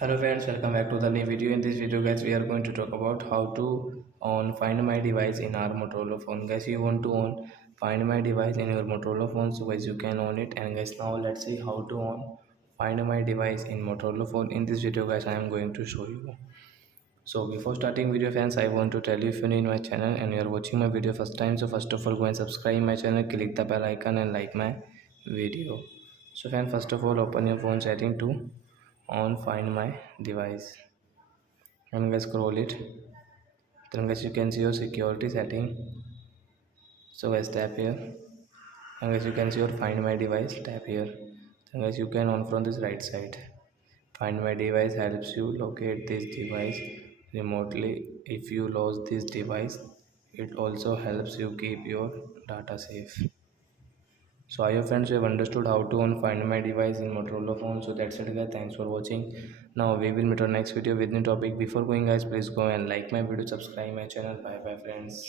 Hello friends, welcome back to the new video. In this video guys, we are going to talk about how to on find my device in our Motorola phone. Guys, you want to on find my device in your Motorola phone, so guys you can on it. And guys, now let's see how to on find my device in Motorola phone. In this video guys, I am going to show you. So before starting video fans, I want to tell you, if you're new in my channel and you are watching my video first time, so first of all go and subscribe my channel, click the bell icon and like my video. So fan, first of all open your phone setting to on find my device, and guys scroll it. Then guys you can see your security setting, so guys tap here, and guys you can see your find my device, tap here. Then guys you can on from this right side. Find my device helps you locate this device remotely. If you lose this device, it also helps you keep your data safe. So I hope friends you have understood how to find my device in Motorola phone. So that's it guys, thanks for watching. Now we will meet our next video with new topic. Before going guys, please go and like my video, subscribe my channel. Bye bye friends.